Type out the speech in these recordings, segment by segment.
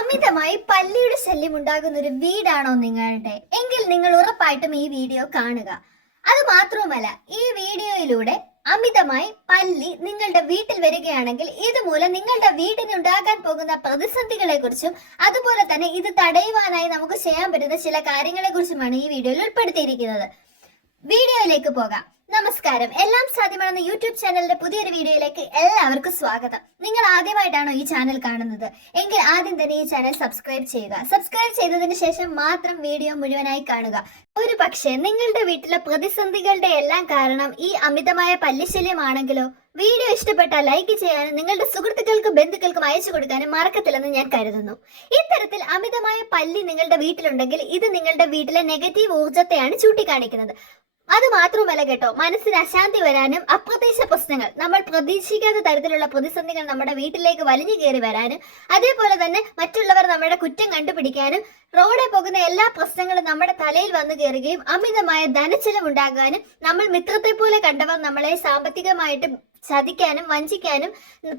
അമിതമായി പല്ലിയുടെ ശല്യം ഉണ്ടാകുന്ന ഒരു വീടാണോ നിങ്ങളുടെ എങ്കിൽ നിങ്ങൾ ഉറപ്പായിട്ടും ഈ വീഡിയോ കാണുക. അത് മാത്രവുമല്ല, ഈ വീഡിയോയിലൂടെ അമിതമായി പല്ലി നിങ്ങളുടെ വീട്ടിൽ വരികയാണെങ്കിൽ ഇതുമൂലം നിങ്ങളുടെ വീടിന് ഉണ്ടാകാൻ പോകുന്ന പ്രതിസന്ധികളെ കുറിച്ചും അതുപോലെ തന്നെ ഇത് തടയുവാനായി നമുക്ക് ചെയ്യാൻ പറ്റുന്ന ചില കാര്യങ്ങളെ കുറിച്ചുമാണ് ഈ വീഡിയോയിൽ ഉൾപ്പെടുത്തിയിരിക്കുന്നത്. വീഡിയോയിലേക്ക് പോകാം. നമസ്കാരം, എല്ലാം സാധ്യമാണെന്ന യൂട്യൂബ് ചാനലിന്റെ പുതിയൊരു വീഡിയോയിലേക്ക് എല്ലാവർക്കും സ്വാഗതം. നിങ്ങൾ ആദ്യമായിട്ടാണോ ഈ ചാനൽ കാണുന്നത് എങ്കിൽ ആദ്യം തന്നെ ഈ ചാനൽ സബ്സ്ക്രൈബ് ചെയ്യുക. സബ്സ്ക്രൈബ് ചെയ്തതിന് ശേഷം മാത്രം വീഡിയോ മുഴുവനായി കാണുക. ഒരു പക്ഷേ നിങ്ങളുടെ വീട്ടിലെ പ്രതിസന്ധികളുടെ എല്ലാം കാരണം ഈ അമിതമായ പല്ലിശല്യമാണെങ്കിലോ? വീഡിയോ ഇഷ്ടപ്പെട്ടാൽ ലൈക്ക് ചെയ്യാനും നിങ്ങളുടെ സുഹൃത്തുക്കൾക്കും ബന്ധുക്കൾക്കും അയച്ചു കൊടുക്കാനും മറക്കത്തില്ലെന്ന് ഞാൻ കരുതുന്നു. ഇത്തരത്തിൽ അമിതമായ പല്ലി നിങ്ങളുടെ വീട്ടിലുണ്ടെങ്കിൽ ഇത് നിങ്ങളുടെ വീട്ടിലെ നെഗറ്റീവ് ഊർജ്ജത്തെയാണ് ചൂണ്ടിക്കാണിക്കുന്നത്. അത് മാത്രമല്ല കേട്ടോ, മനസ്സിന് അശാന്തി വരാനും അപ്രതീക്ഷിത പ്രശ്നങ്ങൾ, നമ്മൾ പ്രതീക്ഷിക്കാത്ത തരത്തിലുള്ള പ്രതിസന്ധികൾ നമ്മുടെ വീട്ടിലേക്ക് വലിഞ്ഞു കയറി വരാനും അതേപോലെ തന്നെ മറ്റുള്ളവർ നമ്മുടെ കുറ്റം കണ്ടുപിടിക്കാനും റോഡിൽ പോകുന്ന എല്ലാ പ്രശ്നങ്ങളും നമ്മുടെ തലയിൽ വന്നു കയറുകയും അമിതമായ ധനച്ചെലവുണ്ടാകാനും നമ്മൾ മിത്രത്തെ പോലെ കണ്ടവർ നമ്മളെ സാമ്പത്തികമായിട്ട് ചതിക്കാനും വഞ്ചിക്കാനും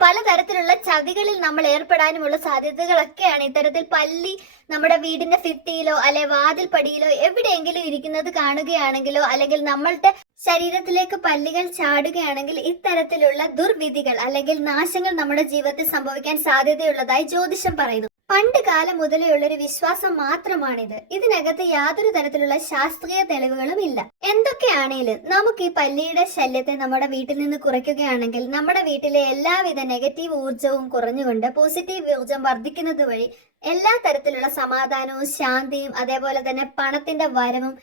പലതരത്തിലുള്ള ചതികളിൽ നമ്മൾ ഏർപ്പെടാനുമുള്ള സാധ്യതകളൊക്കെയാണ് ഇത്തരത്തിൽ പല്ലി നമ്മുടെ വീടിന്റെ ഭിത്തിയിലോ അല്ലെ വാതിൽ പടിയിലോ എവിടെയെങ്കിലും ഇരിക്കുന്നത് കാണുകയാണെങ്കിലോ അല്ലെങ്കിൽ നമ്മളുടെ ശരീരത്തിലേക്ക് പല്ലികൾ ചാടുകയാണെങ്കിൽ ഇത്തരത്തിലുള്ള ദുർവിധികൾ അല്ലെങ്കിൽ നാശങ്ങൾ നമ്മുടെ ജീവിതത്തിൽ സംഭവിക്കാൻ സാധ്യതയുള്ളതായി ജ്യോതിഷം പറയുന്നു. പണ്ട് കാലം മുതലേ ഉള്ളൊരു വിശ്വാസം മാത്രമാണിത്. ഇതിനകത്ത് യാതൊരു തരത്തിലുള്ള ശാസ്ത്രീയ തെളിവുകളും ഇല്ല. എന്തൊക്കെയാണേലും നമുക്ക് ഈ പല്ലിയുടെ ശല്യത്തെ നമ്മുടെ വീട്ടിൽ നിന്ന് കുറയ്ക്കുകയാണെങ്കിൽ നമ്മുടെ വീട്ടിലെ എല്ലാവിധ നെഗറ്റീവ് ഊർജവും കുറഞ്ഞുകൊണ്ട് പോസിറ്റീവ് ഊർജം വർദ്ധിക്കുന്നത് വഴി എല്ലാ തരത്തിലുള്ള സമാധാനവും ശാന്തിയും അതേപോലെ തന്നെ പണത്തിന്റെ വരവും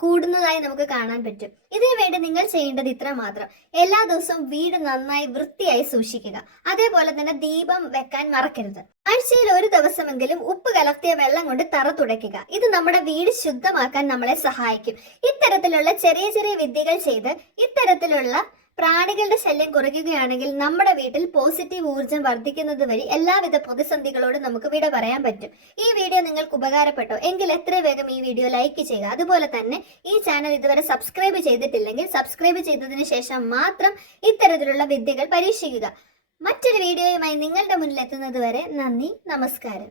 കൂടുന്നതായി നമുക്ക് കാണാൻ പറ്റും. ഇതിനു വേണ്ടി നിങ്ങൾ ചെയ്യേണ്ടത് ഇത്ര മാത്രം: എല്ലാ ദിവസവും വീട് നന്നായി വൃത്തിയായി സൂക്ഷിക്കുക. അതേപോലെ തന്നെ ദീപം വെക്കാൻ മറക്കരുത്. ആഴ്ചയിൽ ഒരു ദിവസമെങ്കിലും ഉപ്പ് കലർത്തിയ വെള്ളം കൊണ്ട് തറ തുടയ്ക്കുക. ഇത് നമ്മുടെ വീട് ശുദ്ധമാക്കാൻ നമ്മളെ സഹായിക്കും. ഇത്തരത്തിലുള്ള ചെറിയ ചെറിയ വിദ്യകൾ ചെയ്ത് ഇത്തരത്തിലുള്ള പ്രാണികളുടെ ശല്യം കുറയ്ക്കുകയാണെങ്കിൽ നമ്മുടെ വീട്ടിൽ പോസിറ്റീവ് ഊർജ്ജം വർദ്ധിക്കുന്നത് വഴി എല്ലാവിധ പ്രതിസന്ധികളോടും നമുക്ക് വിട പറയാൻ പറ്റും. ഈ വീഡിയോ നിങ്ങൾക്ക് ഉപകാരപ്പെട്ടോ എങ്കിൽ എത്രയും വേഗം ഈ വീഡിയോ ലൈക്ക് ചെയ്യുക. അതുപോലെ തന്നെ ഈ ചാനൽ ഇതുവരെ സബ്സ്ക്രൈബ് ചെയ്തിട്ടില്ലെങ്കിൽ സബ്സ്ക്രൈബ് ചെയ്തതിന് ശേഷം മാത്രം ഇത്തരത്തിലുള്ള വിദ്യകൾ പരീക്ഷിക്കുക. മറ്റൊരു വീഡിയോയുമായി നിങ്ങളുടെ മുന്നിൽ എത്തുന്നത് വരെ നന്ദി, നമസ്കാരം.